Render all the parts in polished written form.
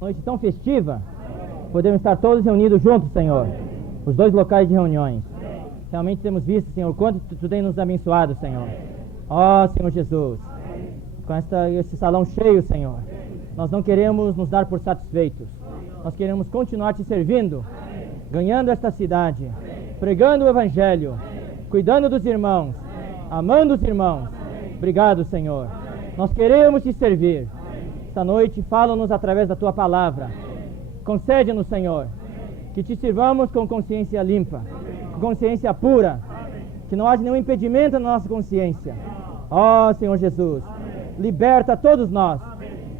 Noite tão festiva, podemos estar todos reunidos juntos, Senhor. Os dois locais de reuniões. Realmente temos visto, Senhor, quanto Tu tem nos abençoado, Senhor. Ó, Senhor Jesus, com esse salão cheio, Senhor, nós não queremos nos dar por satisfeitos. Nós queremos continuar Te servindo, ganhando esta cidade, pregando o Evangelho, cuidando dos irmãos, amando os irmãos. Obrigado, Senhor. Nós queremos Te servir. Esta noite, fala-nos através da Tua palavra. Concede-nos, Senhor, que Te sirvamos com consciência limpa, com consciência pura, que não haja nenhum impedimento na nossa consciência. Ó Senhor Jesus, liberta todos nós,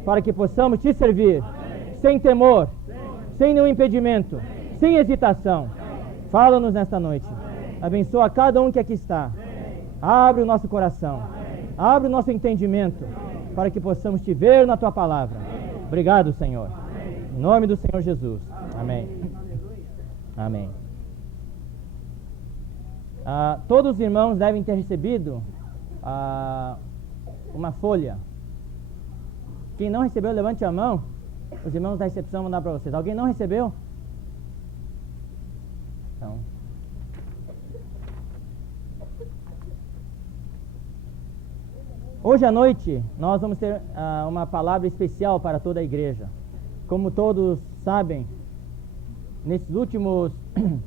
para que possamos Te servir, sem temor, sem nenhum impedimento, sem hesitação. Fala-nos nesta noite. Abençoa cada um que aqui está. Abre o nosso coração, abre o nosso entendimento, para que possamos Te ver na Tua palavra. Obrigado, Senhor. Em nome do Senhor Jesus. Amém. Amém. Todos os irmãos devem ter recebido uma folha. Quem não recebeu, levante a mão. Os irmãos da recepção vão dar para vocês. Alguém não recebeu? Então. Hoje à noite nós vamos ter uma palavra especial para toda a igreja. Como todos sabem, nesses últimos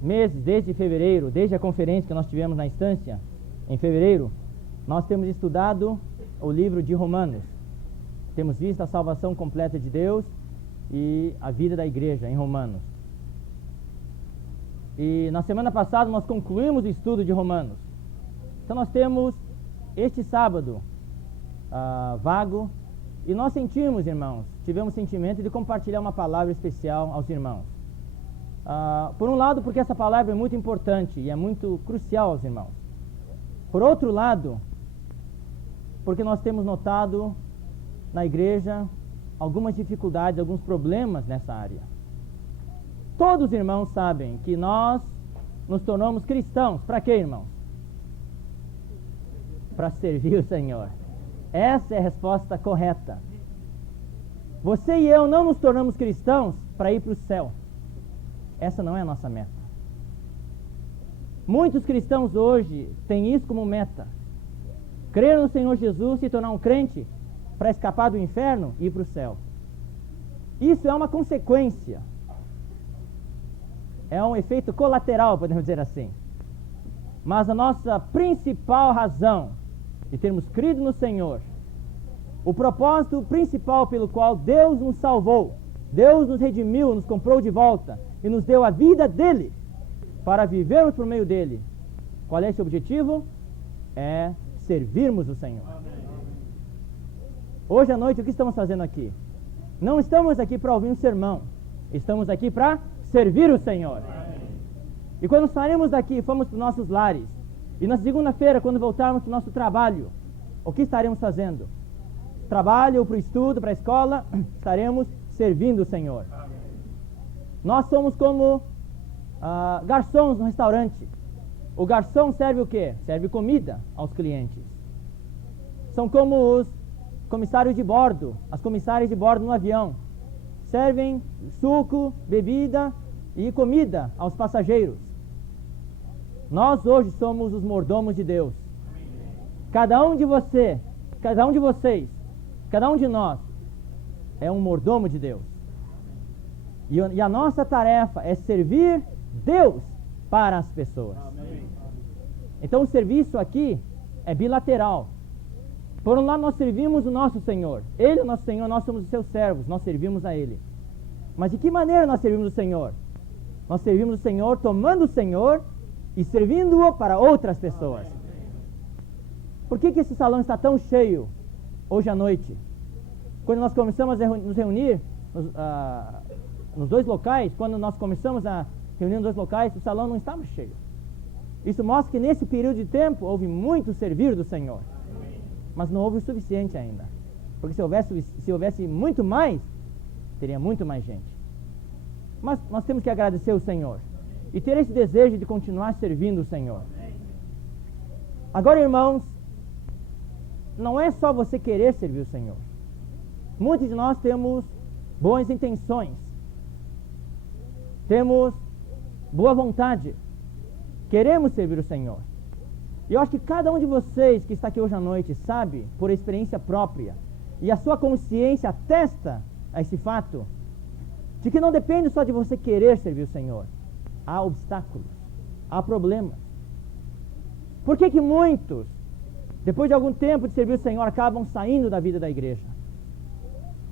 meses, desde fevereiro, desde a conferência que nós tivemos na instância, em fevereiro, nós temos estudado o livro de Romanos. Temos visto a salvação completa de Deus e a vida da igreja em Romanos. E na semana passada nós concluímos o estudo de Romanos. Então nós temos este sábado vago, e nós sentimos, irmãos, tivemos sentimento de compartilhar uma palavra especial aos irmãos. Por um lado, porque essa palavra é muito importante e é muito crucial aos irmãos. Por outro lado, porque nós temos notado na igreja algumas dificuldades, alguns problemas nessa área. Todos os irmãos sabem que nós nos tornamos cristãos. Para quê, irmãos? Para servir o Senhor. Essa é a resposta correta. Você e eu não nos tornamos cristãos para ir para o céu. Essa não é a nossa meta. Muitos cristãos hoje têm isso como meta. Crer no Senhor Jesus, se tornar um crente para escapar do inferno e ir para o céu. Isso é uma consequência. É um efeito colateral, podemos dizer assim. Mas a nossa principal razão de termos crido no Senhor, o propósito principal pelo qual Deus nos salvou, Deus nos redimiu, nos comprou de volta e nos deu a vida dele para vivermos por meio dele. Qual é esse objetivo? É servirmos o Senhor. Hoje à noite, o que estamos fazendo aqui? Não estamos aqui para ouvir um sermão, estamos aqui para servir o Senhor. E quando saímos daqui, fomos para os nossos lares, e na segunda-feira, quando voltarmos para o nosso trabalho, o que estaremos fazendo? Trabalho, para o estudo, para a escola, estaremos servindo o Senhor. Nós somos como garçons no restaurante. O garçom serve o quê? Serve comida aos clientes. São como os comissários de bordo, as comissárias de bordo no avião. Servem suco, bebida e comida aos passageiros. Nós hoje somos os mordomos de Deus. Cada um de vocês, cada um de nós é um mordomo de Deus. E a nossa tarefa é servir Deus para as pessoas. Então o serviço aqui é bilateral. Por um lado nós servimos o nosso Senhor. Ele é o nosso Senhor, nós somos os seus servos, nós servimos a Ele. Mas de que maneira nós servimos o Senhor? Nós servimos o Senhor tomando o Senhor e servindo-o para outras pessoas. Por que esse salão está tão cheio hoje à noite? Quando nós começamos a nos reunir nos dois locais, quando nós começamos a reunir nos dois locais, o salão não estava cheio. Isso mostra que nesse período de tempo houve muito servir do Senhor. Mas não houve o suficiente ainda. Porque se houvesse muito mais, teria muito mais gente. Mas nós temos que agradecer o Senhor e ter esse desejo de continuar servindo o Senhor. Agora, irmãos, não é só você querer servir o Senhor. Muitos de nós temos boas intenções, temos boa vontade, queremos servir o Senhor. E eu acho que cada um de vocês que está aqui hoje à noite sabe, por experiência própria, e a sua consciência atesta a esse fato, de que não depende só de você querer servir o Senhor. Há obstáculos, há problemas. Por que muitos, depois de algum tempo de servir o Senhor, acabam saindo da vida da igreja?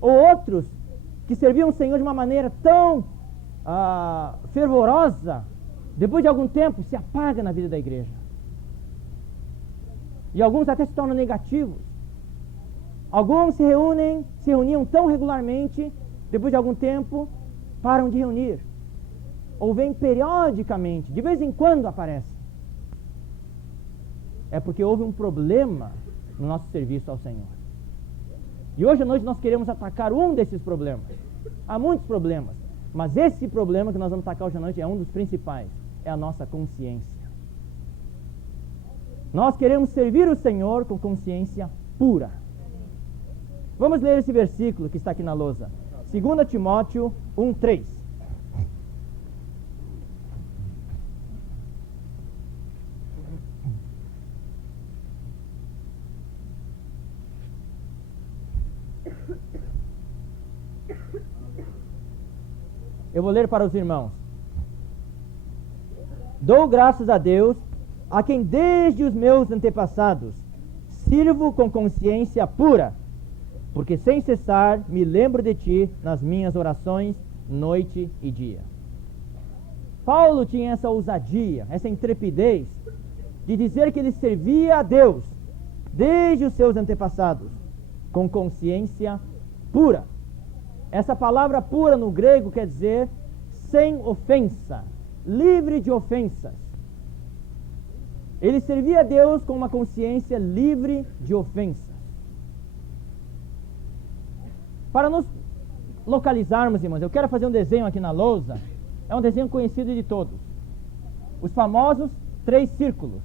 Ou outros que serviam o Senhor de uma maneira tão fervorosa, depois de algum tempo se apaga na vida da igreja. E alguns até se tornam negativos. Alguns se reuniam tão regularmente, depois de algum tempo param de reunir, ou vêm periodicamente, de vez em quando aparecem. É porque houve um problema no nosso serviço ao Senhor. E hoje à noite nós queremos atacar um desses problemas. Há muitos problemas, mas esse problema que nós vamos atacar hoje à noite é um dos principais, é a nossa consciência. Nós queremos servir o Senhor com consciência pura. Vamos ler esse versículo que está aqui na lousa. 2 Timóteo 1:3. Eu vou ler para os irmãos. Dou graças a Deus, a quem desde os meus antepassados sirvo com consciência pura, porque sem cessar me lembro de ti nas minhas orações, noite e dia. Paulo tinha essa ousadia, essa intrepidez de dizer que ele servia a Deus desde os seus antepassados com consciência pura. Essa palavra pura no grego quer dizer sem ofensa, livre de ofensas. Ele servia a Deus com uma consciência livre de ofensas. Para nos localizarmos, irmãos, eu quero fazer um desenho aqui na lousa. É um desenho conhecido de todos. Os famosos 3 círculos.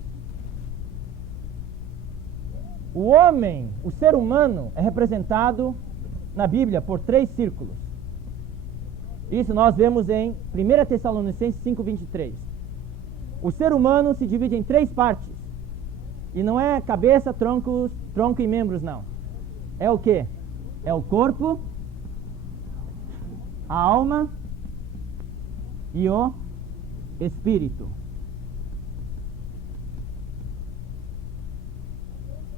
O homem, o ser humano, é representado na Bíblia por 3 círculos. Isso nós vemos em 1 Tessalonicenses 5:23. O ser humano se divide em 3 partes. E não é cabeça, tronco e membros, não. É o quê? É o corpo, a alma e o espírito.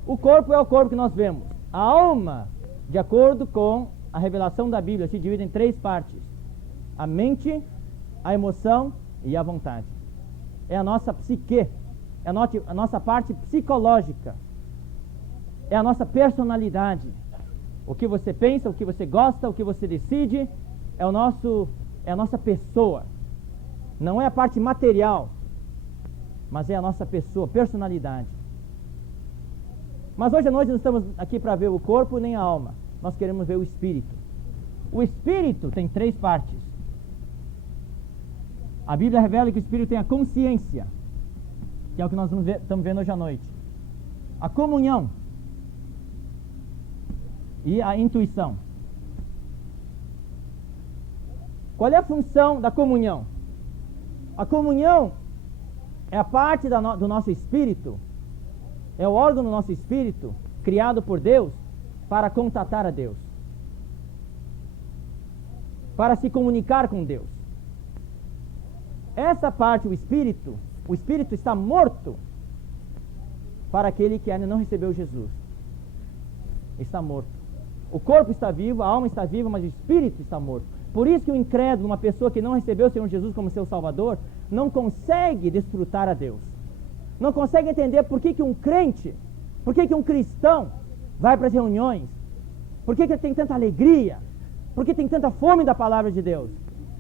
O corpo é o corpo que nós vemos. A alma, de acordo com a revelação da Bíblia, se divide em 3 partes: a mente, a emoção e a vontade. É a nossa psique, é a nossa parte psicológica, é a nossa personalidade. O que você pensa, o que você gosta, o que você decide, é a nossa pessoa. Não é a parte material, mas é a nossa pessoa, personalidade. Mas hoje à noite não estamos aqui para ver o corpo nem a alma. Nós queremos ver o espírito. O espírito tem 3 partes. A Bíblia revela que o espírito tem a consciência, que é o que nós estamos vendo hoje à noite. A comunhão e a intuição. Qual é a função da comunhão? A comunhão é a parte do nosso espírito, é o órgão do nosso espírito, criado por Deus para contatar a Deus, para se comunicar com Deus. Essa parte, o espírito está morto para aquele que ainda não recebeu Jesus. Está morto. O corpo está vivo, a alma está viva, mas o espírito está morto. Por isso que o incrédulo, uma pessoa que não recebeu o Senhor Jesus como seu Salvador, não consegue desfrutar a Deus. Não consegue entender por que um crente, por que um cristão vai para as reuniões, por que ele tem tanta alegria, por que tem tanta fome da palavra de Deus.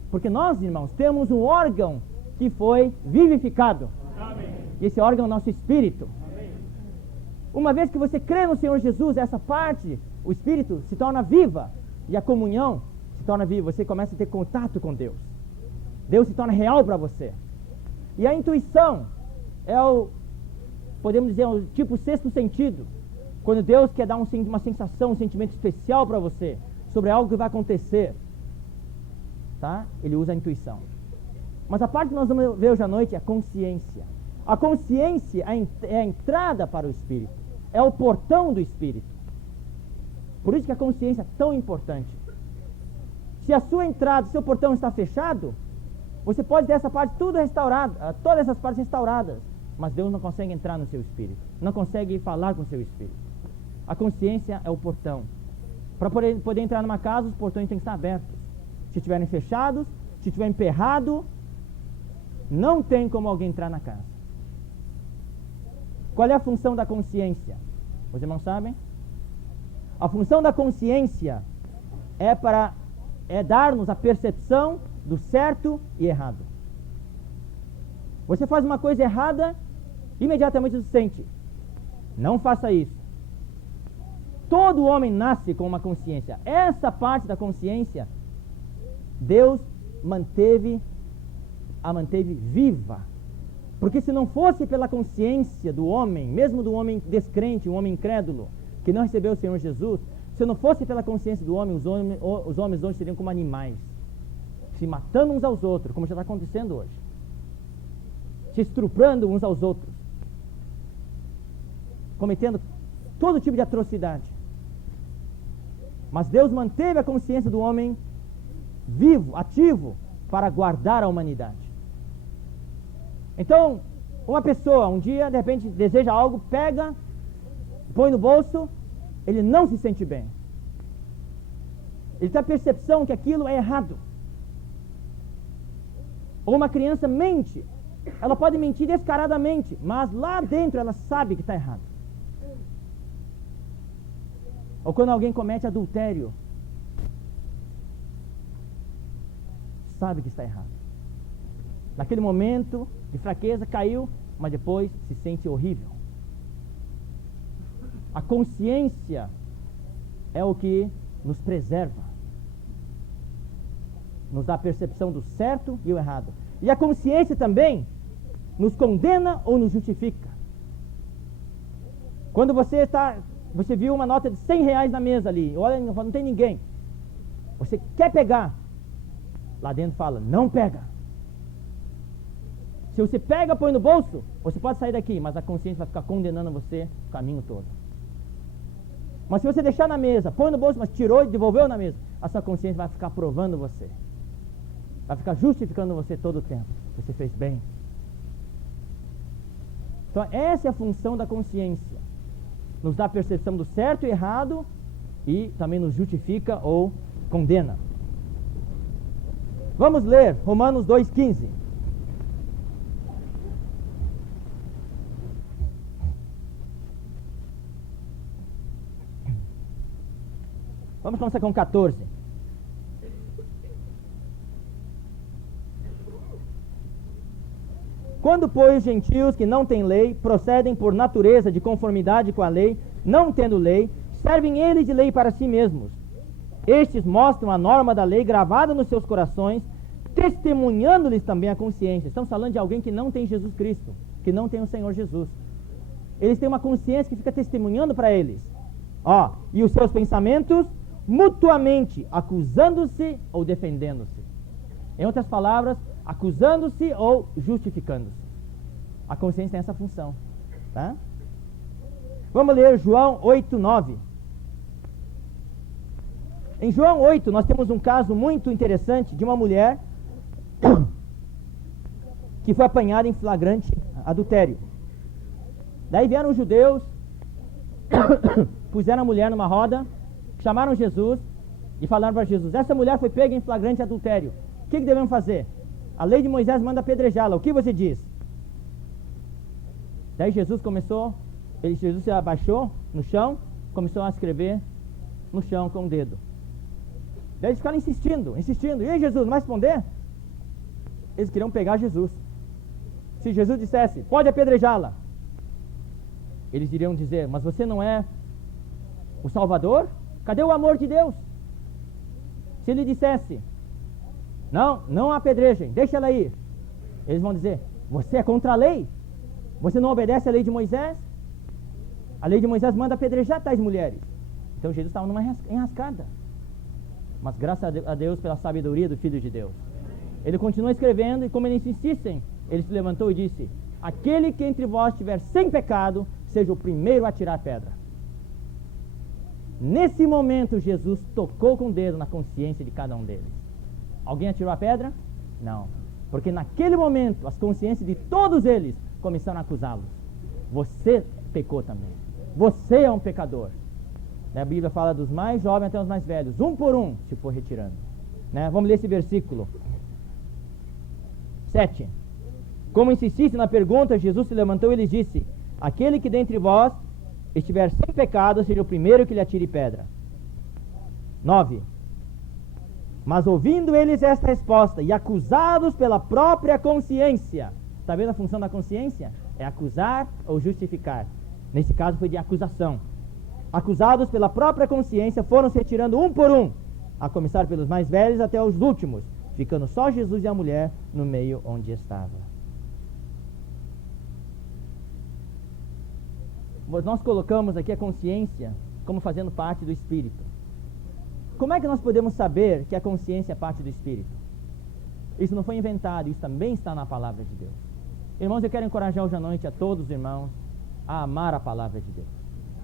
Porque nós, irmãos, temos um órgão que foi vivificado. Amém. E esse órgão é o nosso espírito. Amém. Uma vez que você crê no Senhor Jesus, essa parte, o espírito, se torna viva. E a comunhão se torna viva. Você começa a ter contato com Deus. Deus se torna real para você. E a intuição é podemos dizer, o tipo 6º sentido. Quando Deus quer dar uma sensação, um sentimento especial para você sobre algo que vai acontecer. tá? Ele usa a intuição. Mas a parte que nós vamos ver hoje à noite é a consciência. A consciência é a entrada para o Espírito. É o portão do Espírito. Por isso que a consciência é tão importante. Se a sua entrada, seu portão está fechado, você pode ter essa parte tudo restaurada, todas essas partes restauradas, mas Deus não consegue entrar no seu espírito, não consegue falar com o seu espírito. A consciência é o portão. Para poder entrar numa casa, os portões têm que estar abertos. Se estiverem fechados, se estiver emperrado, não tem como alguém entrar na casa. Qual é a função da consciência? Os irmãos sabem? A função da consciência é dar-nos a percepção do certo e errado. Você faz uma coisa errada, imediatamente você sente: não faça isso. Todo homem nasce com uma consciência. Essa parte da consciência, Deus a manteve viva. Porque se não fosse pela consciência do homem, mesmo do homem descrente, um homem incrédulo, que não recebeu o Senhor Jesus, se não fosse pela consciência do homem, os homens hoje seriam como animais, se matando uns aos outros, como já está acontecendo hoje, se estuprando uns aos outros, cometendo todo tipo de atrocidade. Mas Deus manteve a consciência do homem vivo, ativo, para guardar a humanidade. Então, uma pessoa um dia, de repente, deseja algo, pega, põe no bolso, ele não se sente bem. Ele tem a percepção que aquilo é errado. Ou uma criança mente, ela pode mentir descaradamente, mas lá dentro ela sabe que está errado. Ou quando alguém comete adultério, sabe que está errado. Naquele momento de fraqueza caiu, mas depois se sente horrível. A consciência é o que nos preserva, nos dá a percepção do certo e o errado. E a consciência também nos condena ou nos justifica. Quando você viu uma nota de 100 reais na mesa ali, olha, não tem ninguém, você quer pegar, lá dentro fala: não pega. Se você pega, põe no bolso, você pode sair daqui, mas a consciência vai ficar condenando você o caminho todo. Mas se você deixar na mesa, põe no bolso, mas tirou e devolveu na mesa, a sua consciência vai ficar provando você, vai ficar justificando você todo o tempo. Você fez bem. Então essa é a função da consciência. Nos dá a percepção do certo e errado e também nos justifica ou condena. Vamos ler Romanos 2,15. Vamos começar com 14. Quando, pois, os gentios que não têm lei procedem por natureza de conformidade com a lei, não tendo lei, servem eles de lei para si mesmos. Estes mostram a norma da lei gravada nos seus corações, testemunhando-lhes também a consciência. Estamos falando de alguém que não tem Jesus Cristo, que não tem o Senhor Jesus. Eles têm uma consciência que fica testemunhando para eles. E os seus pensamentos mutuamente acusando-se ou defendendo-se. Em outras palavras, acusando-se ou justificando-se. A consciência tem essa função, tá? Vamos ler João 8:9. Em João 8 nós temos um caso muito interessante de uma mulher que foi apanhada em flagrante adultério. Daí vieram os judeus, puseram a mulher numa roda, chamaram Jesus e falaram para Jesus: essa mulher foi pega em flagrante adultério, o que devemos fazer? A lei de Moisés manda apedrejá-la, o que você diz? Daí Jesus se abaixou no chão, começou a escrever no chão com o dedo. Daí eles ficaram insistindo, e aí, Jesus, não vai responder? Eles queriam pegar Jesus. Se Jesus dissesse: pode apedrejá-la, eles iriam dizer: mas você não é o Salvador? Cadê o amor de Deus? Se ele dissesse: não apedrejem, deixa ela ir, eles vão dizer: você é contra a lei? Você não obedece à lei de Moisés? A lei de Moisés manda apedrejar tais mulheres. Então Jesus estava numa enrascada. mas graças a Deus pela sabedoria do Filho de Deus. Ele continua escrevendo e como eles insistem, ele se levantou e disse: aquele que entre vós estiver sem pecado, seja o primeiro a tirar pedra. Nesse momento, Jesus tocou com o dedo na consciência de cada um deles. Alguém atirou a pedra? Não. Porque naquele momento, as consciências de todos eles começaram a acusá-los. Você pecou também. Você é um pecador. A Bíblia fala dos mais jovens até os mais velhos. Um por um se for retirando. Vamos ler esse versículo 7. Como insistisse na pergunta, Jesus se levantou e lhes disse: aquele que dentre vós estiver sem pecado, seja o primeiro que lhe atire pedra. 9. Mas ouvindo eles esta resposta, e acusados pela própria consciência. Está vendo a função da consciência? É acusar ou justificar. Nesse caso foi de acusação. Acusados pela própria consciência, foram se retirando um por um, a começar pelos mais velhos até os últimos, ficando só Jesus e a mulher no meio onde estava. Nós colocamos aqui a consciência como fazendo parte do Espírito. Como é que nós podemos saber que a consciência é parte do Espírito? Isso não foi inventado, isso também está na Palavra de Deus. Irmãos, eu quero encorajar hoje à noite a todos os irmãos a amar a Palavra de Deus,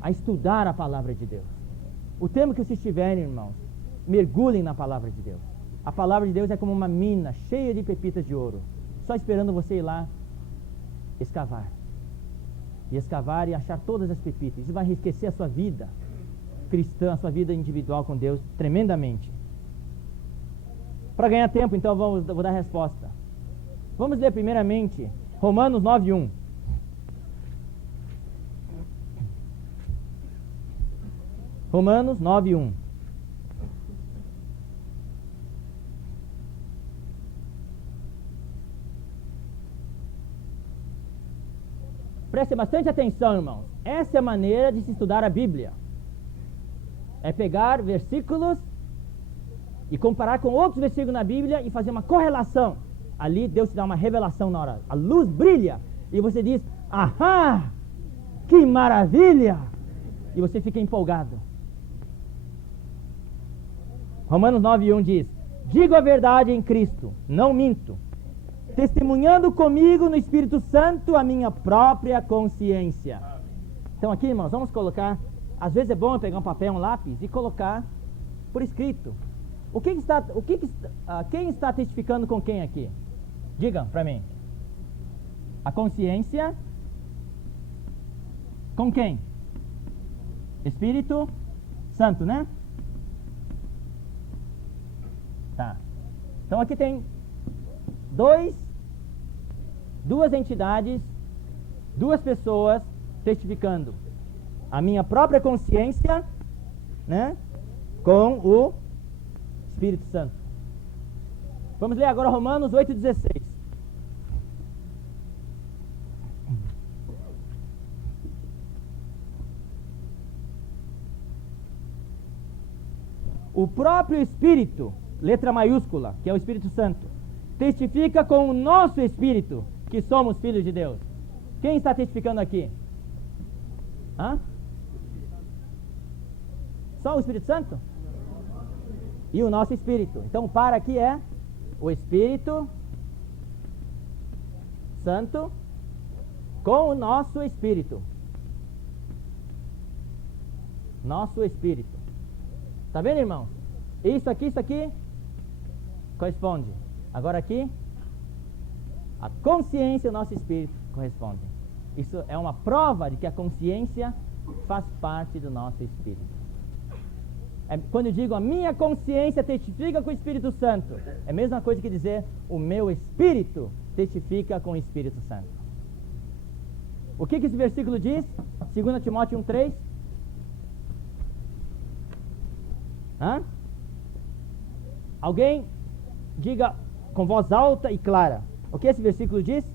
a estudar a Palavra de Deus. O tempo que vocês tiverem, irmãos, mergulhem na Palavra de Deus. A Palavra de Deus é como uma mina cheia de pepitas de ouro, só esperando você ir lá escavar. E escavar e achar todas as pepitas. Isso vai enriquecer a sua vida cristã, a sua vida individual com Deus tremendamente. Para ganhar tempo, então, vou dar a resposta. Vamos ler primeiramente Romanos 9:1. Romanos 9:1. Preste bastante atenção, irmãos. Essa é a maneira de se estudar a Bíblia. É pegar versículos e comparar com outros versículos na Bíblia e fazer uma correlação. Ali Deus te dá uma revelação na hora. A luz brilha e você diz: ahá, que maravilha! E você fica empolgado. Romanos 9:1 diz: digo a verdade em Cristo, não minto, testemunhando comigo no Espírito Santo a minha própria consciência. Então aqui, irmãos, vamos colocar, às vezes é bom pegar um papel, um lápis e colocar por escrito. Quem está testificando com quem aqui? Digam para mim. A consciência com quem? Espírito Santo, né? Tá. Então aqui tem duas entidades, duas pessoas testificando. A minha própria consciência, né, com o Espírito Santo. Vamos ler agora Romanos 8:16. O próprio Espírito, letra maiúscula, que é o Espírito Santo, testifica com o nosso espírito que somos filhos de Deus. Quem está testificando aqui? Hã? Só o Espírito Santo? E o nosso espírito. Então o par aqui é o Espírito Santo com o nosso espírito. Nosso espírito. Tá vendo, irmão? Isso aqui corresponde. Agora aqui, a consciência e o nosso espírito correspondem. Isso é uma prova de que a consciência faz parte do nosso espírito. Quando eu digo a minha consciência testifica com o Espírito Santo, é a mesma coisa que dizer o meu espírito testifica com o Espírito Santo. O que esse versículo diz? 2 Timóteo 1:3. Alguém diga com voz alta e clara. O que esse versículo diz?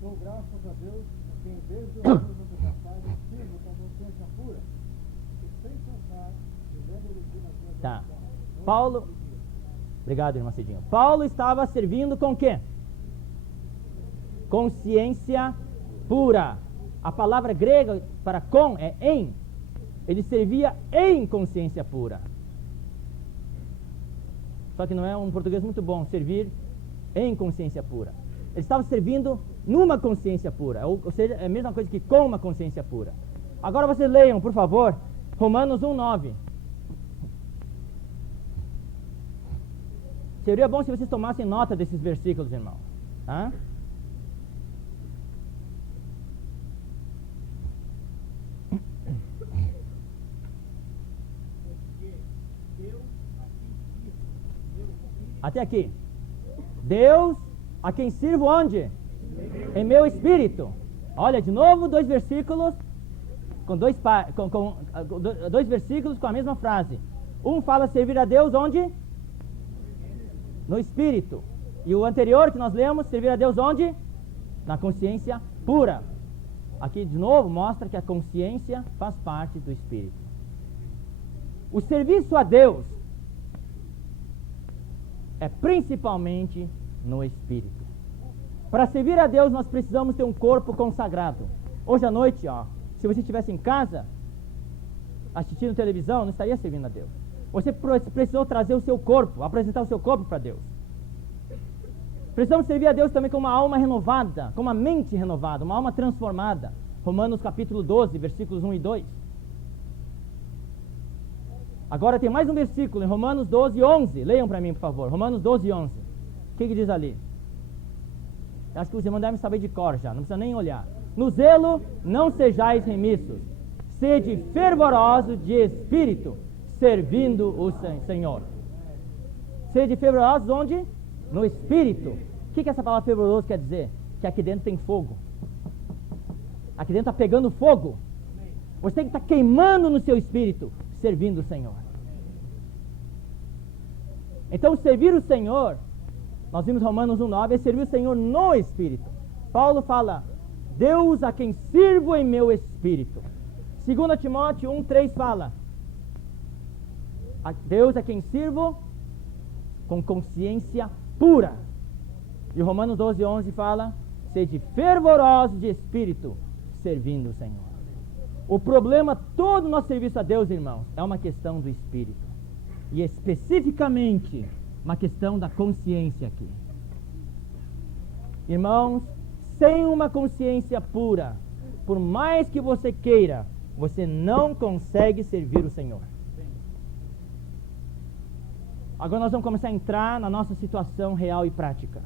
Dou graças a Deus, quem desde o ano do passado firme com consciência pura, e sem pensar, vivendo nas minhas Tá. Paulo, obrigado, irmão Cidinho. Paulo estava servindo com o quê? Consciência pura. A palavra grega para com é em. Ele servia em consciência pura. Só que não é um português muito bom, servir em consciência pura. Ele estava servindo numa consciência pura, ou seja, é a mesma coisa que com uma consciência pura. Agora vocês leiam, por favor, Romanos 1:9. Seria bom se vocês tomassem nota desses versículos, irmão. Tá? Até aqui. Deus, a quem sirvo onde? Em meu espírito. Olha, de novo, dois versículos com dois versículos com a mesma frase. Um fala servir a Deus onde? No espírito. E o anterior que nós lemos, servir a Deus onde? Na consciência pura. Aqui de novo mostra que a consciência faz parte do espírito. O serviço a Deus é principalmente no espírito. Para servir a Deus nós precisamos ter um corpo consagrado. Hoje à noite, se você estivesse em casa assistindo televisão, não estaria servindo a Deus. Você precisou trazer o seu corpo, apresentar o seu corpo para Deus. Precisamos servir a Deus também com uma alma renovada, com uma mente renovada, uma alma transformada. Romanos capítulo 12, versículos 1 e 2. Agora tem mais um versículo em Romanos 12, 11. Leiam para mim, por favor. Romanos 12, 11. O que diz ali? Acho que os irmãos devem saber de cor já, não precisa nem olhar. No zelo não sejais remissos, sede fervorosos de espírito, servindo o Senhor. Sede fervorosos onde? No espírito. O que essa palavra fervoroso quer dizer? Que aqui dentro tem fogo. Aqui dentro está pegando fogo. Você tem que estar queimando no seu espírito, servindo o Senhor. Então, servir o Senhor, nós vimos Romanos 1:9, é servir o Senhor no espírito. Paulo fala, Deus a quem sirvo em meu espírito. 2 Timóteo 1:3 fala, a Deus a quem sirvo com consciência pura. E Romanos 12:11 fala, sede fervorosos de espírito, servindo o Senhor. O problema todo do nosso serviço a Deus, irmãos, é uma questão do espírito. E especificamente, uma questão da consciência aqui. Irmãos, sem uma consciência pura, por mais que você queira, você não consegue servir o Senhor. Agora nós vamos começar a entrar na nossa situação real e prática.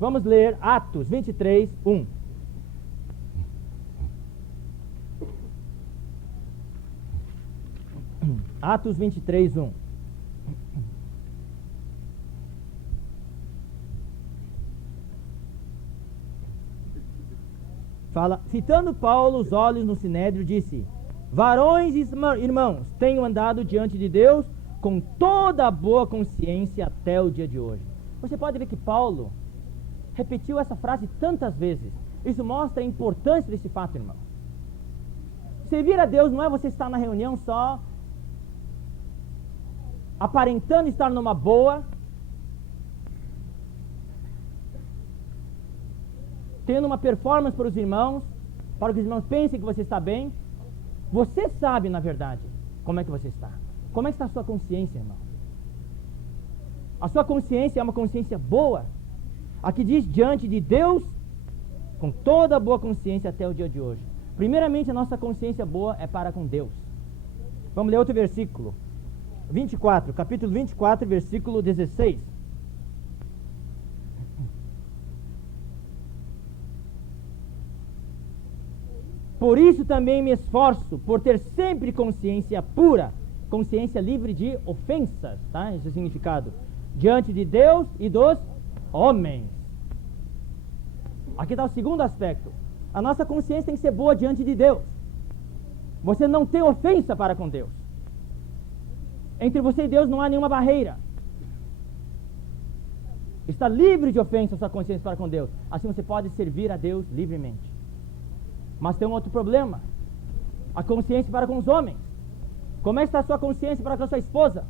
Vamos ler Atos 23, 1. Atos 23, 1. Fala, citando Paulo os olhos no sinédrio, disse: varões e irmãos, tenho andado diante de Deus com toda a boa consciência até o dia de hoje. Você pode ver que Paulo repetiu essa frase tantas vezes. Isso mostra a importância desse fato, irmão. Servir a Deus não é você estar na reunião só aparentando estar numa boa, tendo uma performance para os irmãos, para que os irmãos pensem que você está bem. Você sabe, na verdade, como é que você está. Como é que está a sua consciência, irmão? A sua consciência é uma consciência boa. Aqui diz, diante de Deus, com toda a boa consciência até o dia de hoje. Primeiramente, a nossa consciência boa é para com Deus. Vamos ler outro versículo. 24, capítulo 24, versículo 16. Por isso também me esforço por ter sempre consciência pura, consciência livre de ofensas, tá? Esse é o significado. Diante de Deus e dos homens. Aqui está o segundo aspecto. A nossa consciência tem que ser boa diante de Deus. Você não tem ofensa para com Deus. Entre você e Deus não há nenhuma barreira. Está livre de ofensa a sua consciência para com Deus. Assim você pode servir a Deus livremente. Mas tem um outro problema. A consciência para com os homens. Como é que está a sua consciência para com a sua esposa?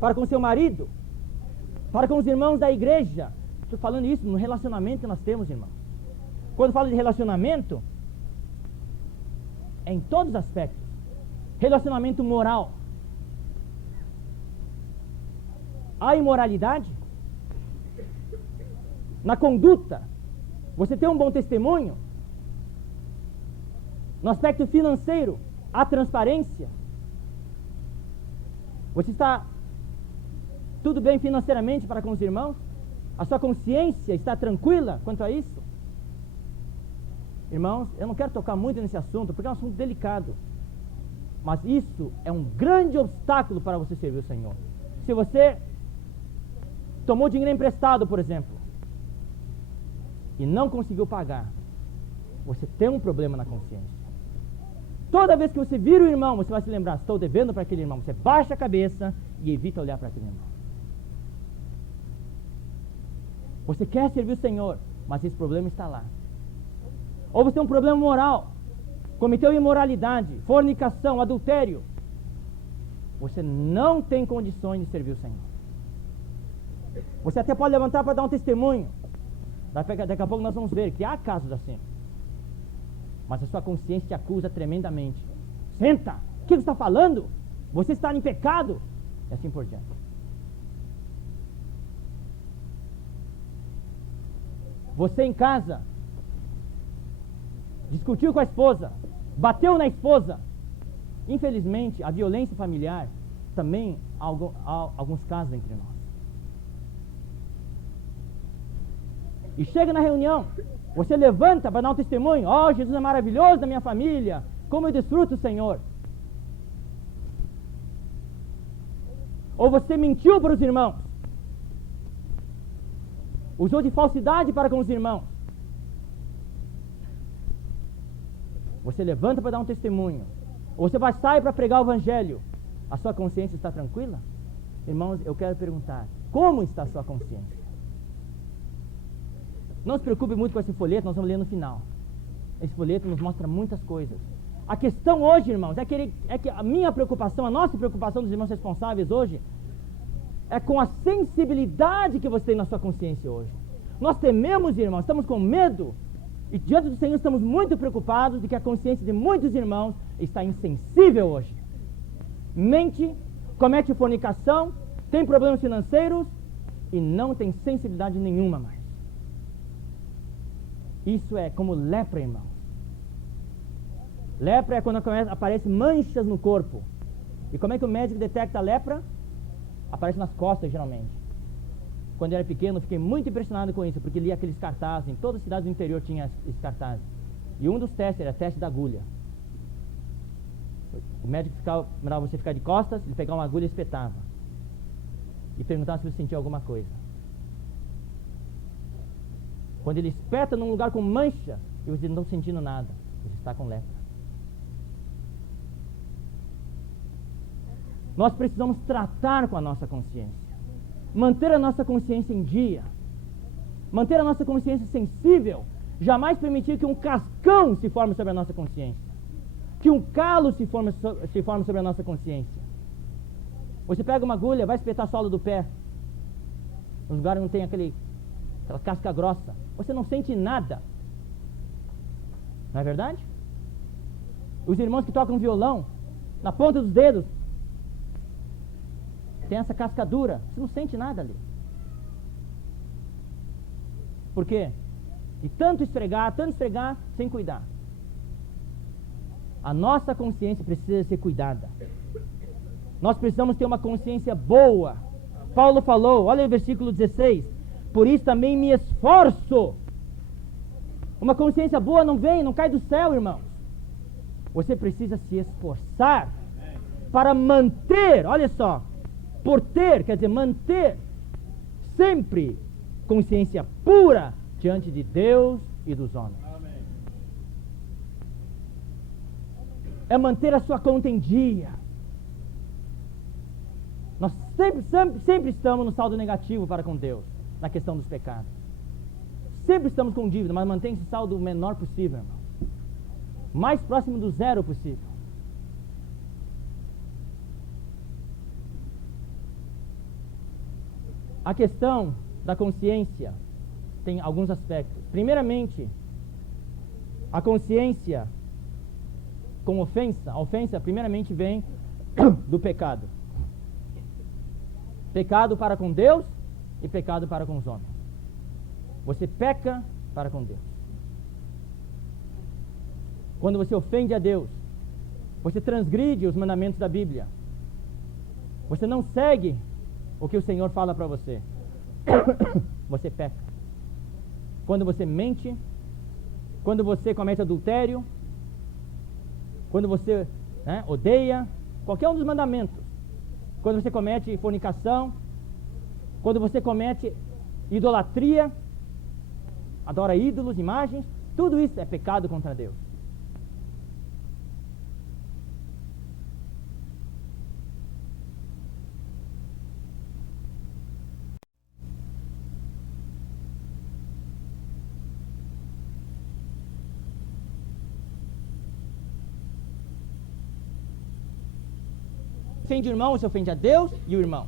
Para com o seu marido? Para com os irmãos da igreja? Estou falando isso no relacionamento que nós temos, irmão. Quando falo de relacionamento, é em todos os aspectos. Relacionamento moral. A imoralidade na conduta. Você tem um bom testemunho. No aspecto financeiro, a transparência. Você está tudo bem financeiramente para com os irmãos? A sua consciência está tranquila quanto a isso? Irmãos, eu não quero tocar muito nesse assunto, porque é um assunto delicado. Mas isso é um grande obstáculo para você servir o Senhor. Se você tomou dinheiro emprestado, por exemplo, e não conseguiu pagar, você tem um problema na consciência. Toda vez que você vira o irmão, você vai se lembrar, estou devendo para aquele irmão. Você baixa a cabeça e evita olhar para aquele irmão. Você quer servir o Senhor, mas esse problema está lá. Ou você tem um problema moral, cometeu imoralidade, fornicação, adultério. Você não tem condições de servir o Senhor. Você até pode levantar para dar um testemunho. Daqui a pouco nós vamos ver que há casos assim. Mas a sua consciência te acusa tremendamente. Senta! O que você está falando? Você está em pecado? E assim por diante. Você em casa discutiu com a esposa, bateu na esposa. Infelizmente, a violência familiar também há alguns casos entre nós. E chega na reunião, você levanta para dar um testemunho. Oh, Jesus é maravilhoso na minha família, como eu desfruto o Senhor. Ou você mentiu para os irmãos, usou de falsidade para com os irmãos. Você levanta para dar um testemunho, ou você vai sair para pregar o evangelho. A sua consciência está tranquila? Irmãos, eu quero perguntar, como está a sua consciência? Não se preocupe muito com esse folheto, nós vamos ler no final. Esse folheto nos mostra muitas coisas. A questão hoje, irmãos, é que a minha preocupação, a nossa preocupação dos irmãos responsáveis hoje, é com a sensibilidade que você tem na sua consciência hoje. Nós tememos, irmãos, estamos com medo, e diante do Senhor estamos muito preocupados de que a consciência de muitos irmãos está insensível hoje. Mente, comete fornicação, tem problemas financeiros e não tem sensibilidade nenhuma mais. Isso é como lepra, irmão. Lepra é quando aparecem manchas no corpo. E como é que o médico detecta a lepra? Aparece nas costas, geralmente. Quando eu era pequeno, eu fiquei muito impressionado com isso, porque lia aqueles cartazes. Em todas as cidades do interior tinha esses cartazes. E um dos testes era teste da agulha. O médico mandava você ficar de costas, ele pegava uma agulha e espetava. E perguntava se você sentia alguma coisa. Quando ele espeta num lugar com mancha, e você não está sentindo nada, você está com lepra. Nós precisamos tratar com a nossa consciência. Manter a nossa consciência em dia. Manter a nossa consciência sensível. Jamais permitir que um cascão se forme sobre a nossa consciência. Que um calo se forme sobre a nossa consciência. Você pega uma agulha, vai espetar a sola do pé. Nos lugares não tem aquela casca grossa. Você não sente nada. Não é verdade? Os irmãos que tocam violão, na ponta dos dedos, tem essa casca dura. Você não sente nada ali. Por quê? De tanto esfregar, sem cuidar. A nossa consciência precisa ser cuidada. Nós precisamos ter uma consciência boa. Paulo falou, olha o versículo 16: por isso também me esforço. Uma consciência boa não cai do céu, irmãos. Você precisa se esforçar para manter, olha só, quer dizer manter sempre consciência pura diante de Deus e dos homens. É manter a sua conta em dia. Nós sempre estamos no saldo negativo para com Deus, na questão dos pecados. Sempre estamos com dívida, mas mantém esse saldo o menor possível, irmão. Mais próximo do zero possível. A questão da consciência tem alguns aspectos. Primeiramente, a consciência com ofensa, a ofensa primeiramente vem do pecado. Pecado para com Deus e pecado para com os homens. Você peca para com Deus. Quando você ofende a Deus, você transgride os mandamentos da Bíblia. Você não segue o que o Senhor fala para você. Você peca. Quando você mente, quando você comete adultério, quando você odeia qualquer um dos mandamentos, quando você comete fornicação, quando você comete idolatria, adora ídolos, imagens, tudo isso é pecado contra Deus. Ofende o irmão, você ofende a Deus e o irmão.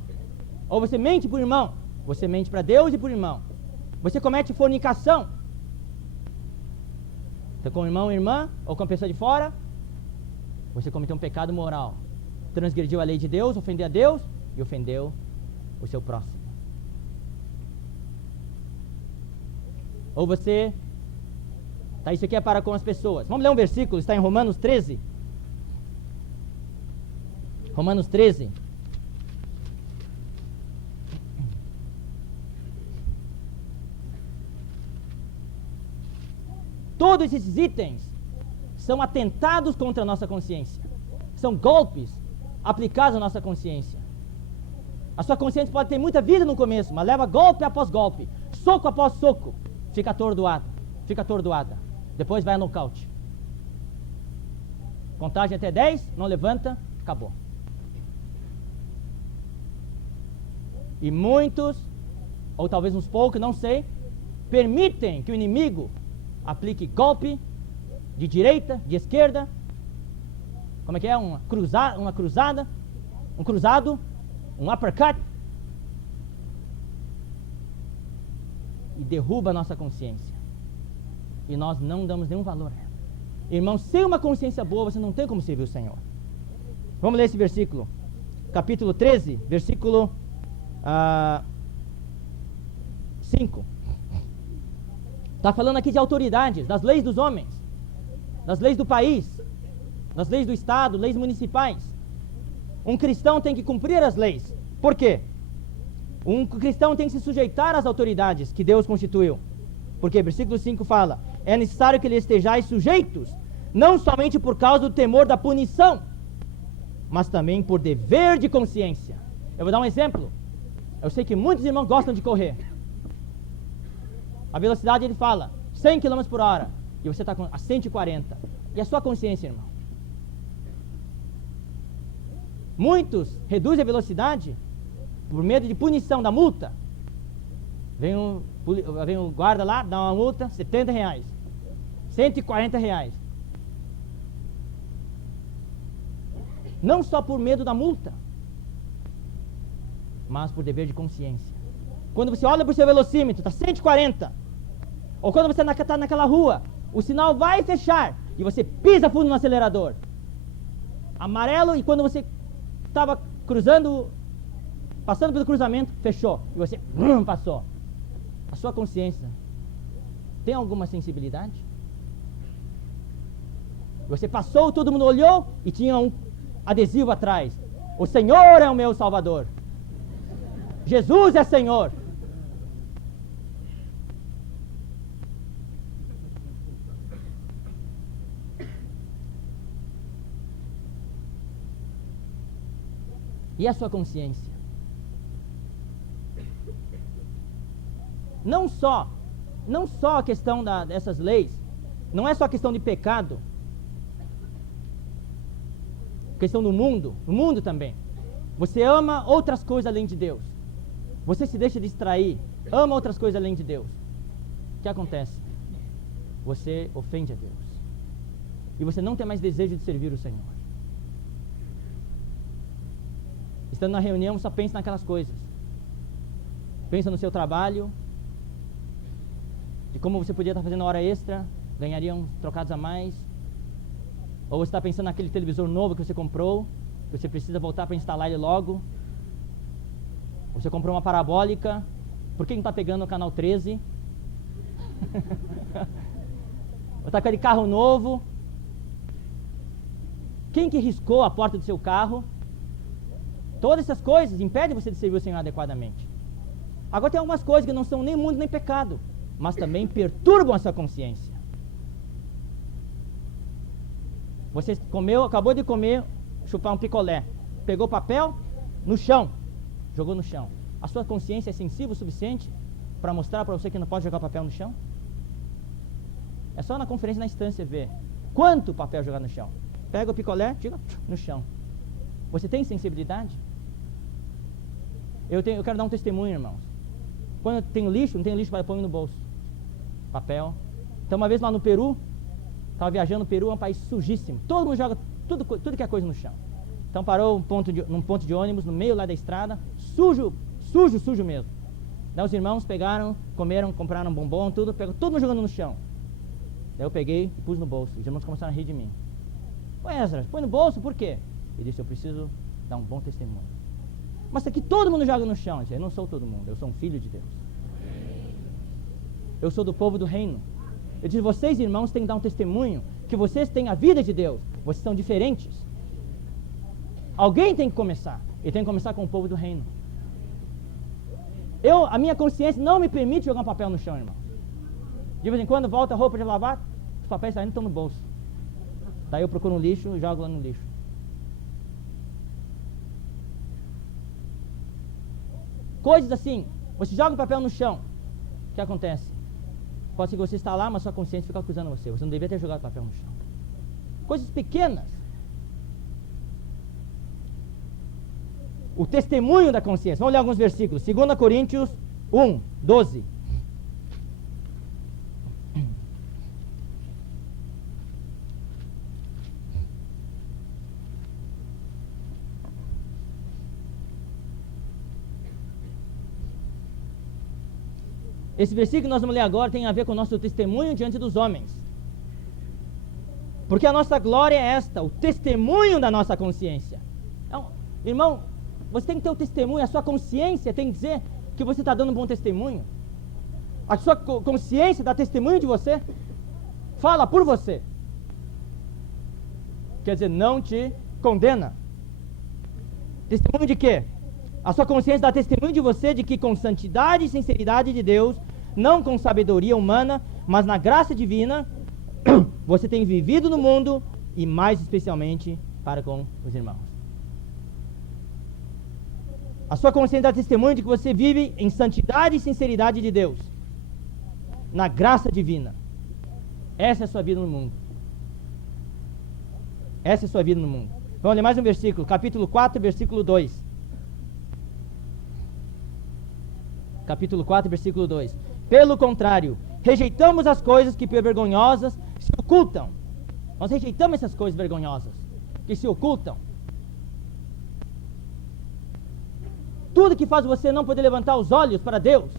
Ou você mente para o irmão, você mente para Deus e para o irmão. Você comete fornicação, então, com o irmão e irmã, ou com a pessoa de fora, você cometeu um pecado moral. Transgrediu a lei de Deus, ofendeu a Deus e ofendeu o seu próximo. Ou você, isso aqui é para com as pessoas. Vamos ler um versículo, está em Romanos 13. Romanos 13. Todos esses itens são atentados contra a nossa consciência. São golpes aplicados à nossa consciência. A sua consciência pode ter muita vida no começo, mas leva golpe após golpe, soco após soco, fica atordoada. Depois vai a nocaute. Contagem até 10, não levanta, acabou. E muitos, ou talvez uns poucos, não sei, permitem que o inimigo aplique golpe de direita, de esquerda. Como é que é? Uma cruzada, um cruzado, um uppercut. E derruba a nossa consciência. E nós não damos nenhum valor. Irmão, sem uma consciência boa, você não tem como servir o Senhor. Vamos ler esse versículo. Capítulo 13, versículo 5. Está falando aqui de autoridades, das leis dos homens, das leis do país, das leis do estado, leis municipais. Um cristão tem que cumprir as leis. Por quê? Um cristão tem que se sujeitar às autoridades que Deus constituiu. Porque versículo 5 fala: é necessário que lhes estejais sujeitos, não somente por causa do temor da punição, mas também por dever de consciência. Eu vou dar um exemplo. Eu sei que muitos irmãos gostam de correr. A velocidade, ele fala 100 km por hora e você está a 140. E a sua consciência, irmão? Muitos reduzem a velocidade por medo de punição da multa. Vem um guarda lá, dá uma multa, R$70, R$140. Não só por medo da multa, mas por dever de consciência. Quando você olha para o seu velocímetro, está 140. Ou quando você está naquela rua, o sinal vai fechar e você pisa fundo no acelerador. Amarelo, e quando você estava passando pelo cruzamento, fechou. E você passou. A sua consciência tem alguma sensibilidade? Você passou, todo mundo olhou e tinha um adesivo atrás: o Senhor é o meu Salvador. Jesus é Senhor. E a sua consciência? Não só a questão dessas leis, não é só a questão de pecado, questão do mundo, no mundo também. Você ama outras coisas além de Deus. Você se deixa distrair, ama outras coisas além de Deus. O que acontece? Você ofende a Deus. E você não tem mais desejo de servir o Senhor. Estando na reunião, só pensa naquelas coisas. Pensa no seu trabalho, de como você podia estar fazendo hora extra, ganharia uns trocados a mais. Ou você está pensando naquele televisor novo que você comprou, que você precisa voltar para instalar ele logo. Você comprou uma parabólica, por que não está pegando o canal 13? Ou está com aquele carro novo. Quem que riscou a porta do seu carro? Todas essas coisas impedem você de servir o Senhor adequadamente. Agora tem algumas coisas que não são nem mundo nem pecado, mas também perturbam a sua consciência. Você comeu, acabou de comer, chupar um picolé, pegou papel no chão, jogou no chão. A sua consciência é sensível o suficiente para mostrar para você que não pode jogar papel no chão? É só na conferência na instância ver quanto papel jogar no chão. Pega o picolé, tira no chão. Você tem sensibilidade? Eu quero dar um testemunho, irmãos. Quando eu tenho lixo, não tenho lixo para pôr no bolso. Papel. Então uma vez lá no Peru, estava viajando no Peru, é um país sujíssimo. Todo mundo joga tudo que é coisa no chão. Então parou num ponto de ônibus, no meio lá da estrada, sujo mesmo. Daí os irmãos pegaram, comeram, compraram um bombom, tudo, pegou todo mundo jogando no chão. Daí eu peguei e pus no bolso. Os irmãos começaram a rir de mim. Ô Ezra, põe no bolso, por quê? Ele disse, eu preciso dar um bom testemunho. Mas aqui todo mundo joga no chão. Eu disse, eu não sou todo mundo, eu sou um filho de Deus. Eu sou do povo do reino. Eu disse, vocês irmãos têm que dar um testemunho que vocês têm a vida de Deus. Vocês são diferentes. Alguém tem que começar. E tem que começar com o povo do reino. A minha consciência não me permite jogar um papel no chão, irmão. De vez em quando volta a roupa de lavar, os papéis saindo estão no bolso. Daí eu procuro um lixo e jogo lá no lixo. Coisas assim, você joga o papel no chão, o que acontece? Pode ser que você está lá, mas sua consciência fica acusando você. Você não deveria ter jogado o papel no chão. Coisas pequenas. O testemunho da consciência. Vamos ler alguns versículos. 2 Coríntios 1, 12. Esse versículo que nós vamos ler agora tem a ver com o nosso testemunho diante dos homens. Porque a nossa glória é esta, o testemunho da nossa consciência. Então, irmão, você tem que ter o testemunho, a sua consciência tem que dizer que você está dando um bom testemunho. A sua consciência dá testemunho de você, fala por você. Quer dizer, não te condena. Testemunho de quê? A sua consciência dá testemunho de você de que com santidade e sinceridade de Deus, não com sabedoria humana, mas na graça divina, você tem vivido no mundo e mais especialmente para com os irmãos. A sua consciência dá testemunho de que você vive em santidade e sinceridade de Deus, na graça divina. Essa é a sua vida no mundo. Essa é a sua vida no mundo. Vamos ler mais um versículo, capítulo 4, versículo 2. Capítulo 4, versículo 2. Pelo contrário, rejeitamos as coisas que por vergonhosas se ocultam. Nós rejeitamos essas coisas vergonhosas que se ocultam. Tudo que faz você não poder levantar os olhos para Deus,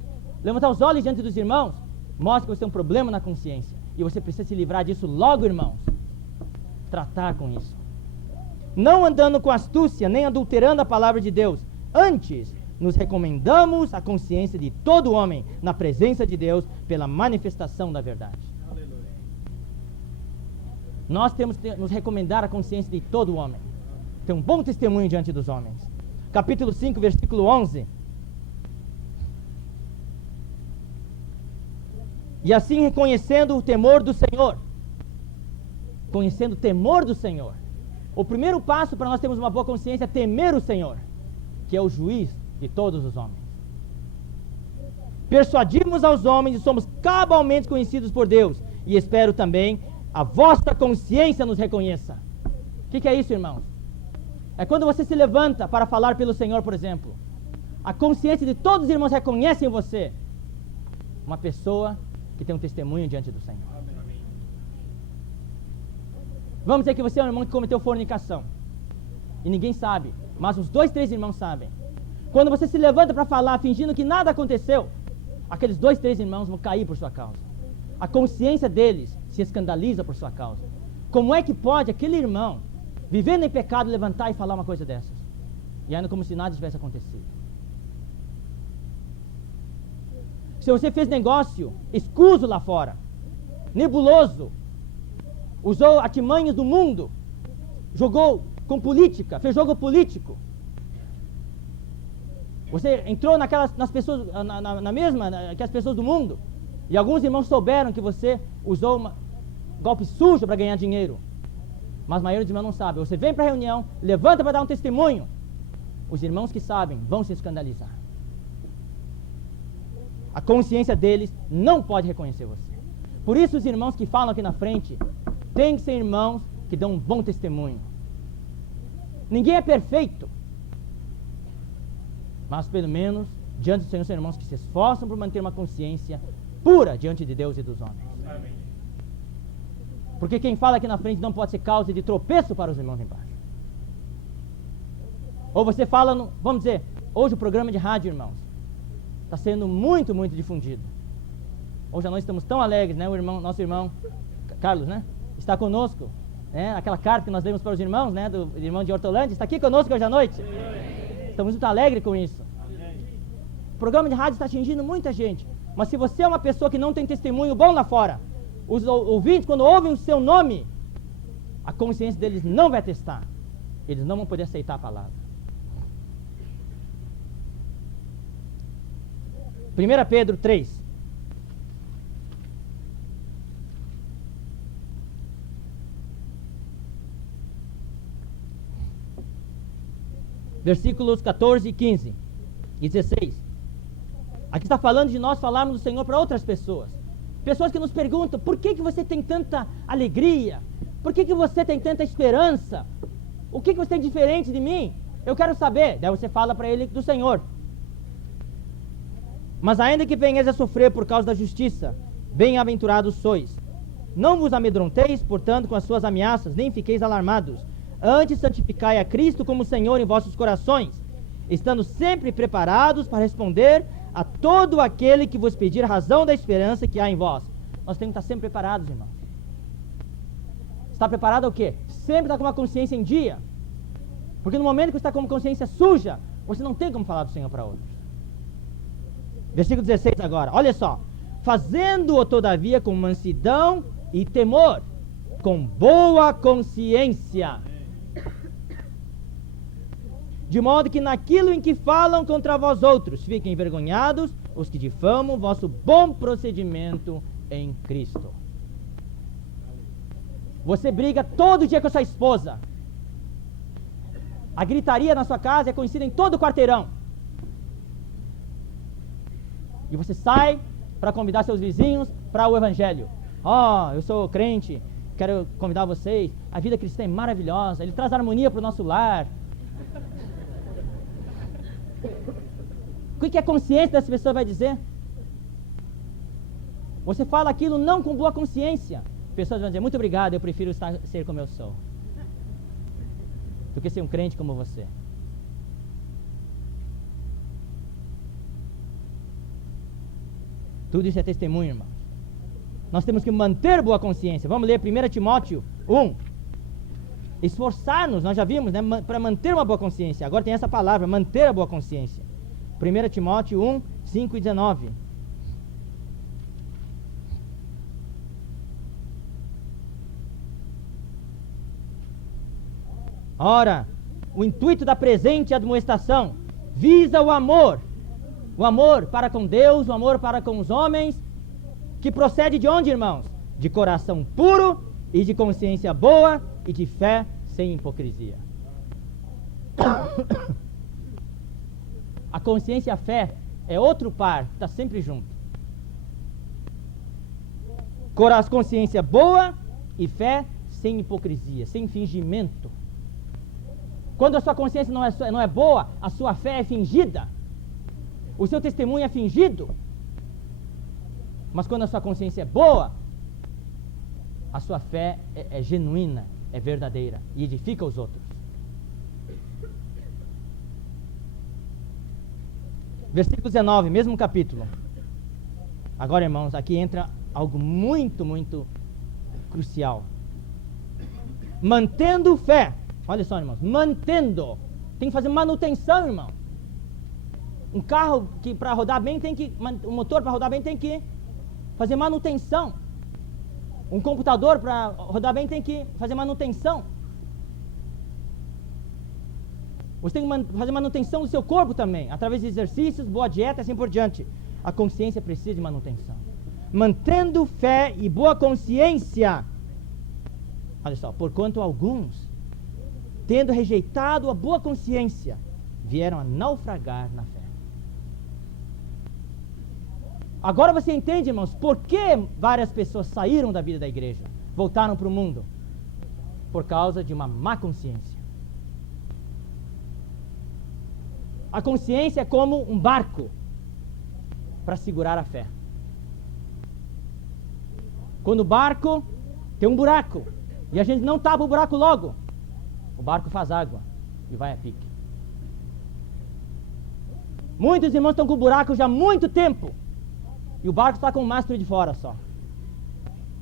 levantar os olhos diante dos irmãos, mostra que você tem um problema na consciência. E você precisa se livrar disso logo, irmãos. Tratar com isso. Não andando com astúcia, nem adulterando a palavra de Deus. Antes, nos recomendamos a consciência de todo homem na presença de Deus pela manifestação da verdade. Aleluia. Nós temos que nos recomendar a consciência de todo homem. Ter um bom testemunho diante dos homens. Capítulo 5, versículo 11. E assim reconhecendo o temor do Senhor. Conhecendo o temor do Senhor. O primeiro passo para nós termos uma boa consciência é temer o Senhor, que é o juiz de todos os homens. Persuadimos aos homens e somos cabalmente conhecidos por Deus. E espero também a vossa consciência nos reconheça. O que é isso, irmãos? É quando você se levanta para falar pelo Senhor, por exemplo. A consciência de todos os irmãos reconhecem você. Uma pessoa que tem um testemunho diante do Senhor. Vamos dizer que você é um irmão que cometeu fornicação. E ninguém sabe, mas uns 2, 3 irmãos sabem. Quando você se levanta para falar, fingindo que nada aconteceu, aqueles 2, 3 irmãos vão cair por sua causa. A consciência deles se escandaliza por sua causa. Como é que pode aquele irmão, vivendo em pecado, levantar e falar uma coisa dessas? E ainda como se nada tivesse acontecido. Se você fez negócio escuso lá fora, nebuloso, usou artimanhas do mundo, jogou com política, fez jogo político, você entrou nas pessoas, na mesma que as pessoas do mundo, e alguns irmãos souberam que você usou golpe sujo para ganhar dinheiro, mas a maioria dos irmãos não sabe. Você vem para a reunião, levanta para dar um testemunho, os irmãos que sabem vão se escandalizar. A consciência deles não pode reconhecer você. Por isso os irmãos que falam aqui na frente têm que ser irmãos que dão um bom testemunho. Ninguém é perfeito, mas pelo menos diante do Senhor são irmãos que se esforçam por manter uma consciência pura diante de Deus e dos homens. Amém. Porque quem fala aqui na frente não pode ser causa de tropeço para os irmãos embaixo. Ou você fala, vamos dizer, hoje o programa de rádio, irmãos, está sendo muito, muito difundido. Hoje nós estamos tão alegres, né? Nosso irmão Carlos, né? Está conosco, né? Aquela carta que nós demos para os irmãos, né? Do irmão de Hortolândia, está aqui conosco hoje à noite. Estamos muito alegres com isso. O programa de rádio está atingindo muita gente. Mas se você é uma pessoa que não tem testemunho bom lá fora, os ouvintes, quando ouvem o seu nome, a consciência deles não vai testar. Eles não vão poder aceitar a palavra. 1 Pedro 3. Versículos 14 e 15 e 16. Aqui está falando de nós falarmos do Senhor para outras pessoas. Pessoas que nos perguntam, por que você tem tanta alegria? Por que você tem tanta esperança? O que você tem diferente de mim? Eu quero saber. Daí você fala para ele do Senhor. Mas ainda que venhais a sofrer por causa da justiça, bem-aventurados sois. Não vos amedronteis, portanto, com as suas ameaças, nem fiqueis alarmados. Antes santificai a Cristo como Senhor em vossos corações, estando sempre preparados para responder a todo aquele que vos pedir razão da esperança que há em vós. Nós temos que estar sempre preparados, irmão. Está preparado ao quê? Sempre estar com uma consciência em dia. Porque no momento que você está com uma consciência suja, você não tem como falar do Senhor para outros. Versículo 16 agora, olha só. Fazendo-o todavia com mansidão e temor, com boa consciência, de modo que naquilo em que falam contra vós outros, fiquem envergonhados os que difamam vosso bom procedimento em Cristo. Você briga todo dia com a sua esposa. A gritaria na sua casa é conhecida em todo o quarteirão. E você sai para convidar seus vizinhos para o evangelho. Eu sou crente, quero convidar vocês. A vida cristã é maravilhosa, ele traz harmonia para o nosso lar. O que a consciência dessa pessoa vai dizer? Você fala aquilo não com boa consciência. Pessoas vão dizer, muito obrigado, eu prefiro ser como eu sou, do que ser um crente como você. Tudo isso é testemunho, irmão. Nós temos que manter boa consciência. Vamos ler 1 Timóteo 1. Esforçar-nos, nós já vimos, né, para manter uma boa consciência. Agora tem essa palavra, manter a boa consciência. 1 Timóteo 1, 5 e 19. Ora, o intuito da presente admoestação visa o amor para com Deus, o amor para com os homens, que procede de onde, irmãos? De coração puro e de consciência boa e de fé sem hipocrisia. A consciência e a fé é outro par, está sempre junto. Consciência boa e fé sem hipocrisia, sem fingimento. Quando a sua consciência não é boa, a sua fé é fingida. O seu testemunho é fingido. Mas quando a sua consciência é boa, a sua fé é genuína, é verdadeira e edifica os outros. Versículo 19, mesmo capítulo. Agora, irmãos, aqui entra algo muito, muito crucial. mantendo fé. Olha só, irmãos, mantendo. Tem que fazer manutenção, irmão. Um carro que para rodar bem um motor para rodar bem tem que fazer manutenção. Um computador para rodar bem tem que fazer manutenção. Você tem que fazer manutenção do seu corpo também, através de exercícios, boa dieta e assim por diante. A consciência precisa de manutenção. Mantendo fé e boa consciência. Olha só, porquanto alguns, tendo rejeitado a boa consciência, vieram a naufragar na fé. Agora você entende, irmãos, por que várias pessoas saíram da vida da igreja, voltaram para o mundo? Por causa de uma má consciência. A consciência é como um barco para segurar a fé. Quando o barco tem um buraco e a gente não tapa o buraco logo, o barco faz água e vai a pique. Muitos irmãos estão com o buraco já há muito tempo e o barco está com o mastro de fora só.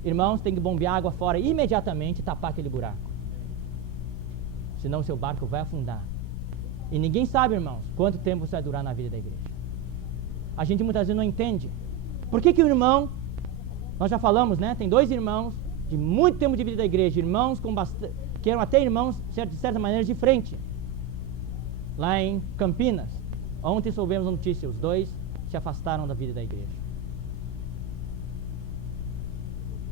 Irmãos, tem que bombear água fora imediatamente e tapar aquele buraco. Senão seu barco vai afundar. E ninguém sabe, irmãos, quanto tempo você vai durar na vida da igreja. A gente muitas vezes não entende. Por que o irmão, nós já falamos, né? Tem 2 irmãos de muito tempo de vida da igreja, irmãos que eram até irmãos, de certa maneira, de frente. Lá em Campinas. Ontem soubemos a notícia, os 2 se afastaram da vida da igreja.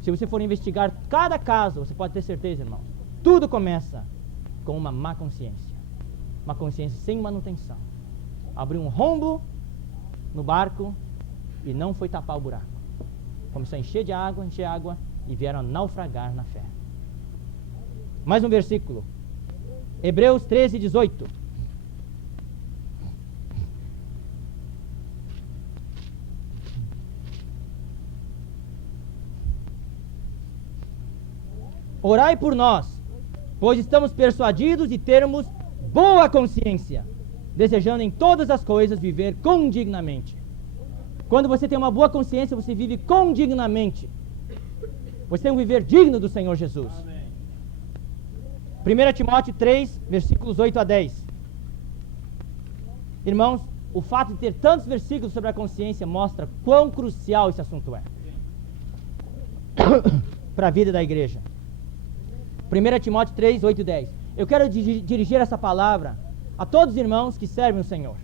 Se você for investigar cada caso, você pode ter certeza, irmão, tudo começa com uma má consciência. Uma consciência sem manutenção. Abriu um rombo no barco e não foi tapar o buraco. Começou a encher água e vieram a naufragar na fé. Mais um versículo. Hebreus 13, 18. Orai por nós, pois estamos persuadidos de termos boa consciência, desejando em todas as coisas viver condignamente. Quando você tem uma boa consciência, você vive condignamente. Você tem um viver digno do Senhor Jesus. Amém. 1 Timóteo 3, versículos 8 a 10. Irmãos, o fato de ter tantos versículos sobre a consciência mostra quão crucial esse assunto é para a vida da igreja. 1 Timóteo 3, 8 e 10. Eu quero dirigir essa palavra a todos os irmãos que servem o Senhor,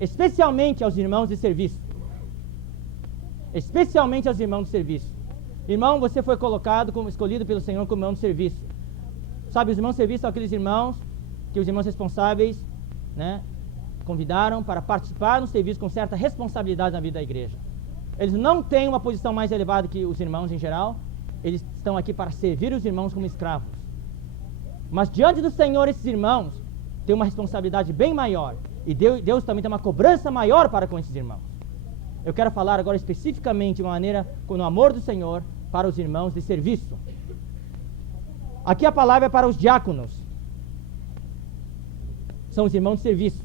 especialmente aos irmãos de serviço. Especialmente aos irmãos de serviço. Irmão, você foi escolhido pelo Senhor como irmão de serviço. Sabe, os irmãos de serviço são aqueles irmãos que os irmãos responsáveis, né, convidaram para participar no serviço com certa responsabilidade na vida da igreja. Eles não têm uma posição mais elevada que os irmãos em geral. Eles estão aqui para servir os irmãos como escravos. Mas diante do Senhor, esses irmãos têm uma responsabilidade bem maior. E Deus também tem uma cobrança maior para com esses irmãos. Eu quero falar agora especificamente de uma maneira, com o amor do Senhor, para os irmãos de serviço. Aqui a palavra é para os diáconos. São os irmãos de serviço.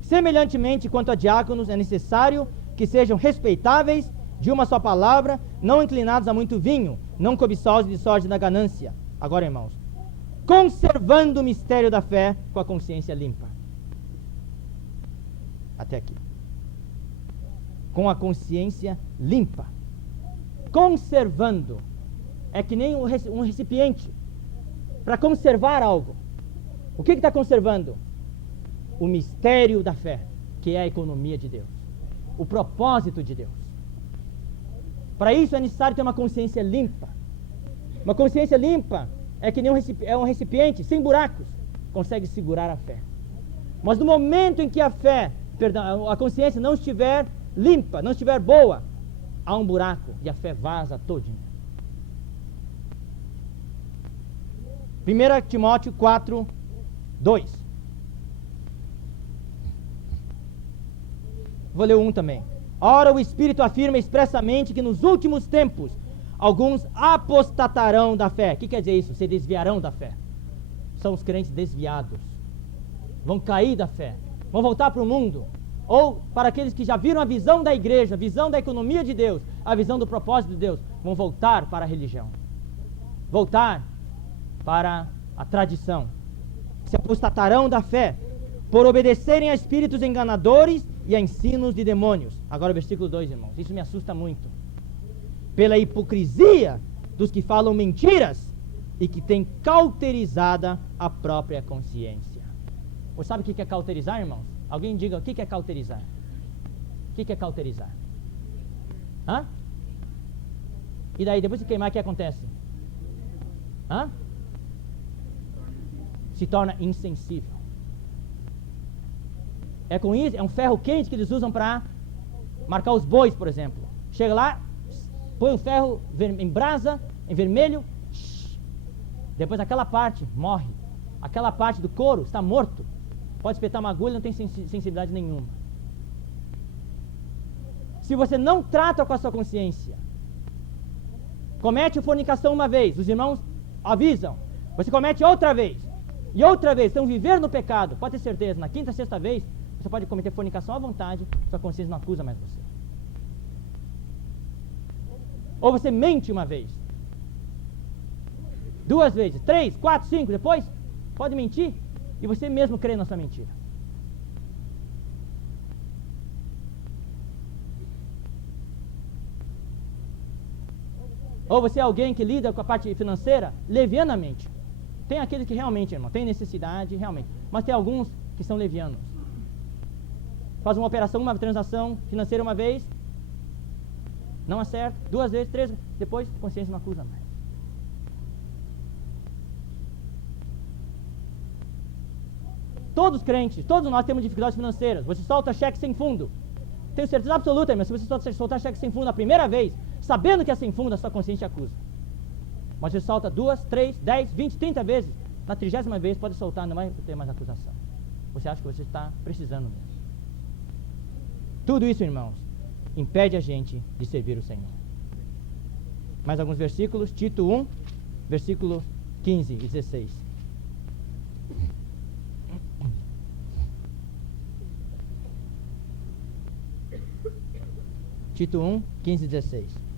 Semelhantemente, quanto a diáconos, é necessário que sejam respeitáveis, de uma só palavra, não inclinados a muito vinho, não cobiçosos de sorte da ganância. Agora, irmãos, conservando o mistério da fé com a consciência limpa. Até aqui. Com a consciência limpa. Conservando. É que nem um recipiente para conservar algo. O que está conservando? O mistério da fé, que é a economia de Deus. O propósito de Deus. Para isso é necessário ter uma consciência limpa. Uma consciência limpa é que nem um recipiente sem buracos, consegue segurar a fé. Mas no momento em que a consciência não estiver limpa, não estiver boa, há um buraco e a fé vaza todinha. 1 Timóteo 4, 2. Vou ler 1 também. Ora, o Espírito afirma expressamente que nos últimos tempos alguns apostatarão da fé. O que quer dizer isso? Se desviarão da fé. São os crentes desviados. Vão cair da fé. Vão voltar para o mundo. Ou para aqueles que já viram a visão da igreja, a visão da economia de Deus, a visão do propósito de Deus, vão voltar para a religião. Voltar para a tradição. Se apostatarão da fé, por obedecerem a espíritos enganadores e a ensinos de demônios. Agora o versículo 2, irmãos, isso me assusta muito. Pela hipocrisia dos que falam mentiras e que têm cauterizada a própria consciência. Você sabe o que é cauterizar, irmãos? Alguém diga o que é cauterizar. O que é cauterizar? Hã? E daí, depois de queimar, o que acontece? Hã? Se torna insensível. É com isso, é um ferro quente que eles usam para marcar os bois, por exemplo. Chega lá, põe um ferro em brasa, em vermelho, depois aquela parte morre. Aquela parte do couro está morto. Pode espetar uma agulha, não tem sensibilidade nenhuma. Se você não trata com a sua consciência, comete fornicação uma vez, os irmãos avisam, você comete outra vez, e outra vez, então viver no pecado, pode ter certeza, na quinta, sexta vez, você pode cometer fornicação à vontade, sua consciência não acusa mais você. Ou você mente uma vez, 2 vezes, 3, 4, 5, depois pode mentir e você mesmo crê na sua mentira. Ou você é alguém que lida com a parte financeira levianamente. Tem aqueles que realmente, irmão, tem necessidade, realmente. Mas tem alguns que são levianos. Faz uma operação, uma transação financeira uma vez, não acerta, 2 vezes, 3, depois a consciência não acusa mais. Todos os crentes, todos nós temos dificuldades financeiras. Você solta cheque sem fundo. Tenho certeza absoluta, mas se você soltar cheque sem fundo a primeira vez, sabendo que é sem fundo, a sua consciência acusa. Mas você solta 2, 3, 10, 20, 30 vezes, na 30ª vez pode soltar, não vai ter mais acusação. Você acha que você está precisando mesmo. Tudo isso, irmãos, impede a gente de servir o Senhor. Mais alguns versículos, Tito 1, versículo 15 e 16. Tito 1, 15 e 16.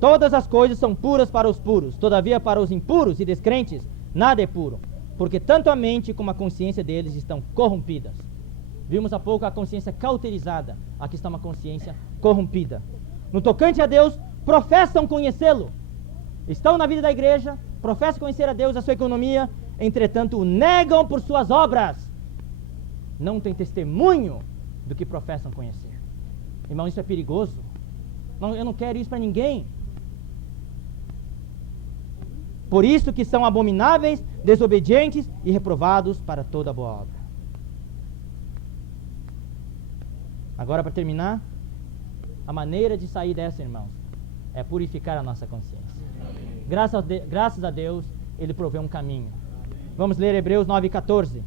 Todas as coisas são puras para os puros, todavia para os impuros e descrentes nada é puro, porque tanto a mente como a consciência deles estão corrompidas. Vimos há pouco a consciência cauterizada, aqui está uma consciência corrompida. No tocante a Deus, professam conhecê-lo, estão na vida da igreja, professam conhecer a Deus, a sua economia, entretanto o negam por suas obras. Não tem testemunho do que professam conhecer. Irmão, isso é perigoso. Não, eu não quero isso para ninguém. Por isso que são abomináveis, desobedientes e reprovados para toda boa obra. Agora, para terminar, a maneira de sair dessa, irmãos, é purificar a nossa consciência. Graças a Deus, Ele proveu um caminho. Vamos ler Hebreus 9,14.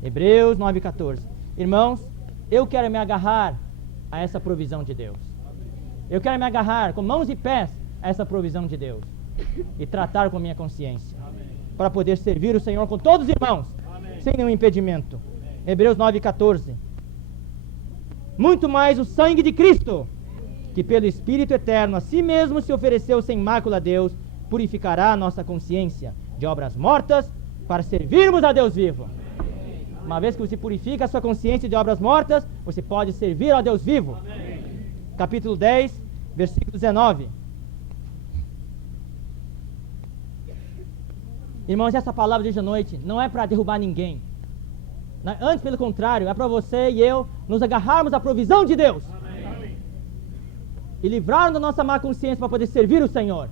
Hebreus 9,14. Irmãos, eu quero me agarrar a essa provisão de Deus. Eu quero me agarrar com mãos e pés a essa provisão de Deus e tratar com a minha consciência, para poder servir o Senhor com todos os irmãos, sem nenhum impedimento. Hebreus 9,14. Muito mais o sangue de Cristo, que pelo Espírito Eterno a si mesmo se ofereceu sem mácula a Deus, purificará a nossa consciência de obras mortas para servirmos a Deus vivo. Uma vez que você purifica a sua consciência de obras mortas, você pode servir a Deus vivo. Capítulo 10, versículo 19. Irmãos, essa palavra de hoje à noite não é para derrubar ninguém. Antes, pelo contrário, é para você e eu nos agarrarmos à provisão de Deus. E livrarmos da nossa má consciência para poder servir o Senhor.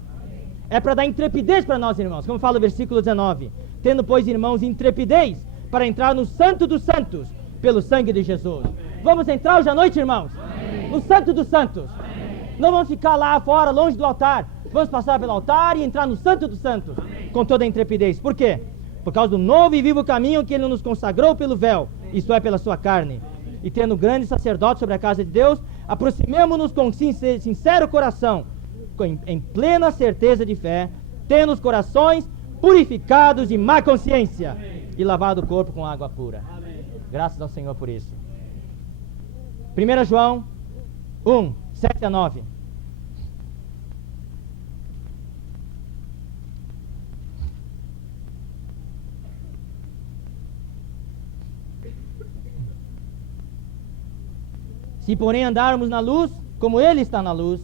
É para dar intrepidez para nós, irmãos, como fala o versículo 19. Tendo, pois, irmãos, intrepidez para entrar no Santo dos Santos, pelo sangue de Jesus. Vamos entrar hoje à noite, irmãos, no Santo dos Santos. Não vamos ficar lá fora, longe do altar. Vamos passar pelo altar e entrar no Santo dos Santos, com toda a intrepidez. Por quê? Por causa do novo e vivo caminho que Ele nos consagrou pelo véu, isto é, pela sua carne. E tendo grande sacerdote sobre a casa de Deus, aproximemo-nos com sincero coração, em plena certeza de fé, tendo os corações purificados de má consciência e lavado o corpo com água pura. Graças ao Senhor por isso. 1 João 1, 7. 7 a 9. Se, porém, andarmos na luz, como Ele está na luz,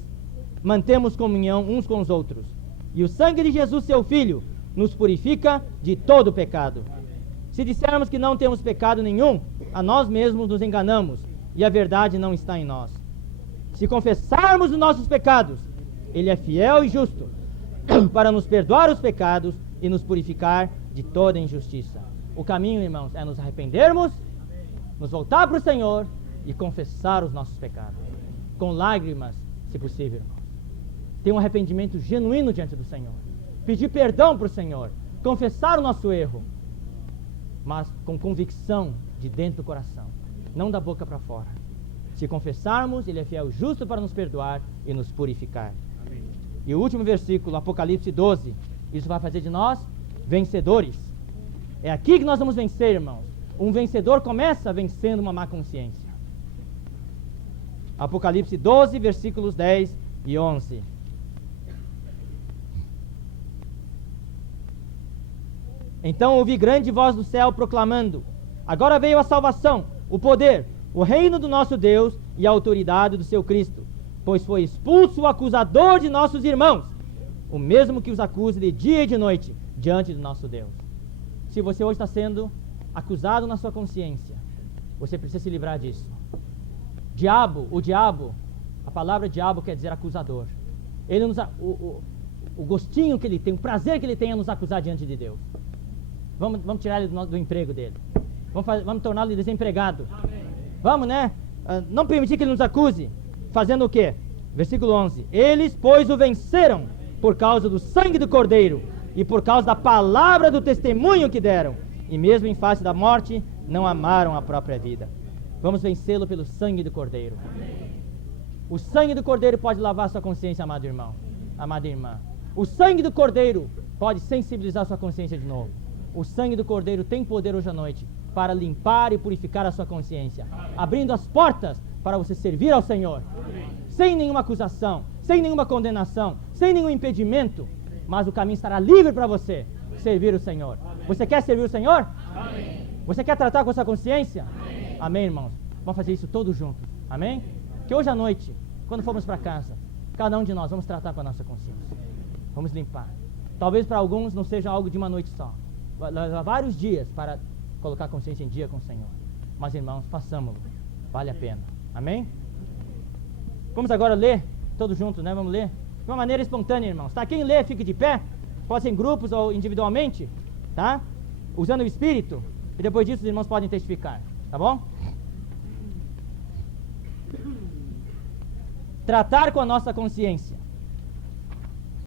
mantemos comunhão uns com os outros. E o sangue de Jesus, seu Filho, nos purifica de todo pecado. Se dissermos que não temos pecado nenhum, a nós mesmos nos enganamos, e a verdade não está em nós. Se confessarmos os nossos pecados, Ele é fiel e justo para nos perdoar os pecados e nos purificar de toda injustiça. O caminho, irmãos, é nos arrependermos, nos voltar para o Senhor e confessar os nossos pecados, com lágrimas, se possível, irmãos. Ter um arrependimento genuíno diante do Senhor, pedir perdão para o Senhor, confessar o nosso erro, mas com convicção de dentro do coração, não da boca para fora. Se confessarmos, Ele é fiel e justo para nos perdoar e nos purificar. Amém. E o último versículo, Apocalipse 12, isso vai fazer de nós vencedores. É aqui que nós vamos vencer, irmãos. Um vencedor começa vencendo uma má consciência. Apocalipse 12, versículos 10 e 11. Então ouvi grande voz do céu proclamando: agora veio a salvação, o poder, o reino do nosso Deus e a autoridade do seu Cristo, pois foi expulso o acusador de nossos irmãos, o mesmo que os acusa de dia e de noite diante do nosso Deus. Se você hoje está sendo acusado na sua consciência, você precisa se livrar disso. O diabo, a palavra diabo quer dizer acusador. Ele o gostinho que ele tem, o prazer que ele tem é nos acusar diante de Deus. Vamos tirar ele do emprego dele. Vamos torná-lo desempregado. Amém. Vamos, né? Não permitir que ele nos acuse. Fazendo o quê? Versículo 11. Eles, pois, o venceram por causa do sangue do Cordeiro e por causa da palavra do testemunho que deram. E mesmo em face da morte, não amaram a própria vida. Vamos vencê-lo pelo sangue do Cordeiro. Amém. O sangue do Cordeiro pode lavar sua consciência, amado irmão, amada irmã. O sangue do Cordeiro pode sensibilizar sua consciência de novo. O sangue do Cordeiro tem poder hoje à noite para limpar e purificar a sua consciência, abrindo as portas para você servir ao Senhor, sem nenhuma acusação, sem nenhuma condenação, sem nenhum impedimento, mas o caminho estará livre para você servir o Senhor. Você quer servir o Senhor? Você quer tratar com a sua consciência? Amém, irmãos? Vamos fazer isso todos juntos, amém? Que hoje à noite, quando formos para casa, cada um de nós vamos tratar com a nossa consciência, vamos limpar. Talvez para alguns não seja algo de uma noite só, vai levar vários dias para colocar a consciência em dia com o Senhor. Mas, irmãos, façamos-lo. Vale a pena. Amém? Vamos agora ler, todos juntos, né? Vamos ler de uma maneira espontânea, irmãos. Tá? Quem lê, fique de pé. Pode ser em grupos ou individualmente, tá? Usando o Espírito. E depois disso, os irmãos podem testificar. Tá bom? Tratar com a nossa consciência.